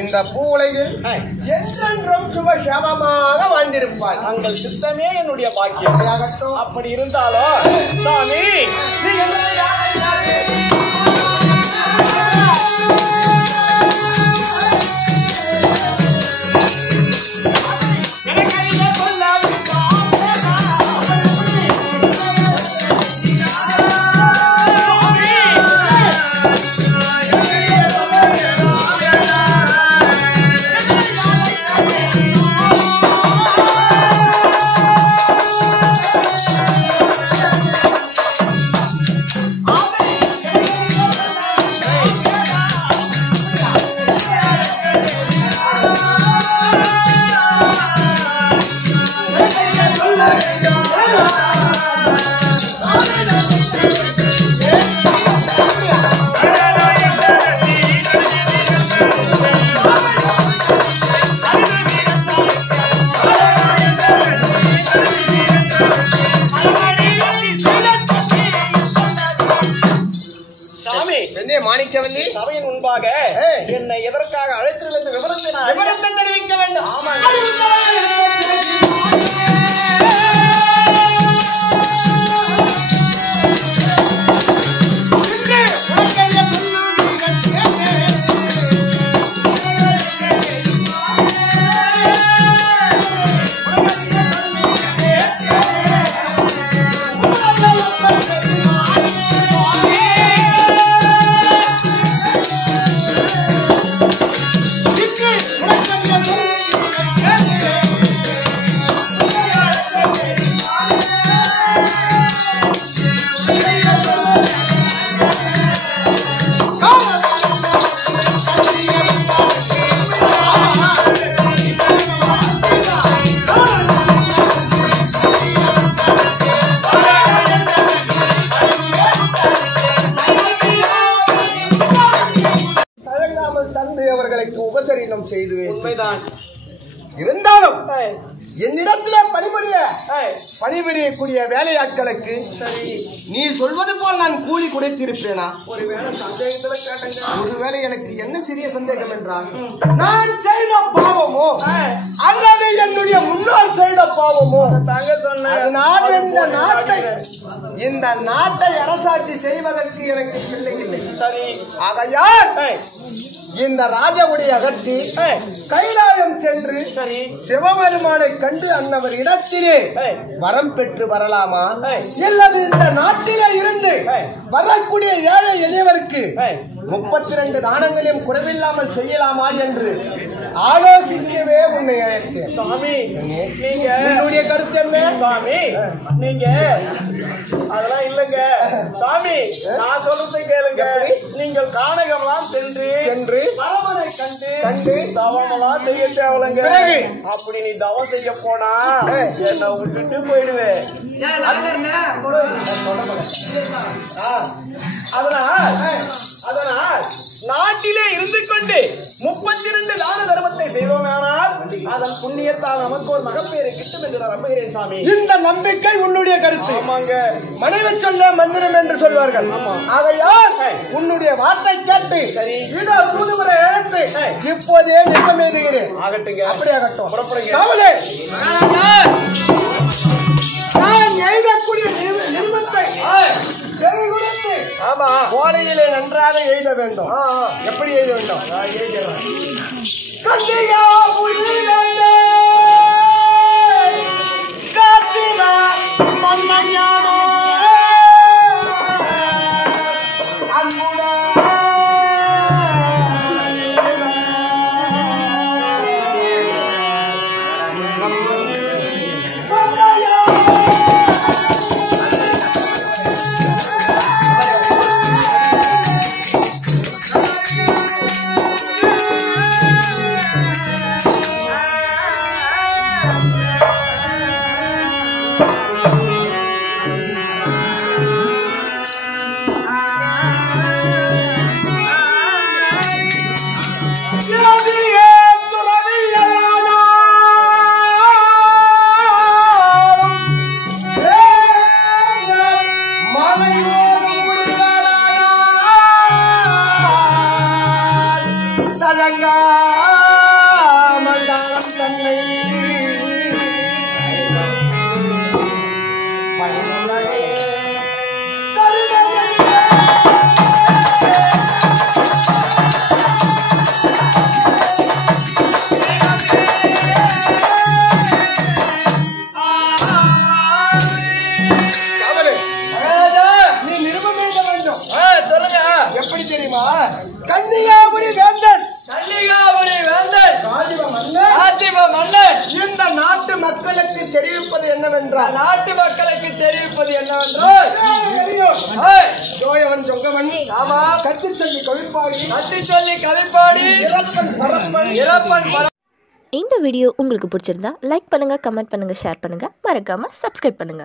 இந்த பூவுலகில் என்றென்றும் சுபசேமமாக வாழ்ந்திருப்பார். தங்கள் சித்தமே என்னுடைய பாக்கியம். அப்படி இருந்தாலும் சாமி மாணிக்கவல்லி சபையின் முன்பாக என்னை எதற்காக அழைத்தீர்கள் என்று விவரத்தை தெரிவிக்க வேண்டும். தயங்காமல் தந்து அவர்களுக்கு உபசரினம் செய்து உண்மைதான். இருந்தாலும் ஏய், என்னிடத்துல பணிபுரியக்கூடிய வேலையாட்களுக்கு நீ சொல்வது போல் நான் கூலி குறைத்திருப்பேனா? ஒருவேளை சந்தேகத்துல கேட்டங்க. ஒருவேளை எனக்கு என்ன சிறிய சந்தேகம் என்றால், நான் செய்த பாவமோ அல்லது என்னுடைய முன்னோர் செய்த பாவமோ தாங்க சொன்னேன். அதனால் இந்த நாட்டை அரசாட்சி செய்வதற்கு எனக்கு பிள்ளை இல்லை. சரி, ஆகையால் இந்த ராஜகுடி அகற்றி கைலாயம் சென்று சரி, சிவபெருமானை கண்டு அன்னவர் இடத்திலே வரம் பெற்று வரலாமா, அல்லது இந்த நாட்டிலே இருந்து வரக்கூடிய ஏழை எளியவருக்கு 32 தானங்களையும் குறைவில்லாமல் செய்யலாமா என்று ஆலோசிக்கவே உன்னை அழைத்தேன். சாமி, நீங்க என்னுடைய கருத்து என்ன? சாமி, நீங்க அதெல்லாம் இல்லங்க சாமி. நான் சொல்றதை கேளுங்க. நீங்கள் கானகம்லாம் சென்று பரமனை கண்டு தவமெல்லாம் செய்ய தேவலங்க. அப்படி நீ தவம் செய்ய போனா என்ன விட்டுட்டு போயிடுவேன். அதனால் நாட்டிலே இருந்து கொண்டு 32 தான தர்மத்தை செய்தோமானால் அதன் புண்ணியத்தால் நமக்கு ஒரு மகப்பேறு கிட்டும் என்று நான் நம்புகிறேன் சாமி. இந்த நம்பிக்கை உன்னுடைய கருத்து. ஆமாங்க. மனைவி சொல்ல மந்திரம் என்று சொல்வார்கள். ஆகையால் உன்னுடைய வார்த்தை கேட்டு இதோ தூதுவரை அழைத்து இப்போதே நிற்கம் எழுதுகிறேன். ஆகட்டுங்க. அப்படி ஆகட்டும். புறப்படுங்க. நான் எழுதக்கூடிய நிர்மத்தை செவிகுடுத்து ஓலையிலே நன்றாக எழுத வேண்டும். எப்படி எழுத வேண்டும்? கண்டிகா புலிகண்டே காத்தினா மன்னஞானோ அன்புடா எப்படி தெரியுமா? கன்னியாகுமரி வேந்தன் ராஜிவ மன்னன் இந்த நாட்டு மக்களுக்கு தெரிவிப்பது என்னவென்றால் ஜோயவன் ஜொங்கவன் கட்டி சொல்லி கவிப்பாடி இந்த வீடியோ உங்களுக்கு பிடிச்சிருந்தா லைக் பண்ணுங்க, கமெண்ட் பண்ணுங்க, ஷேர் பண்ணுங்க, மறக்காம சப்ஸ்கிரைப் பண்ணுங்க.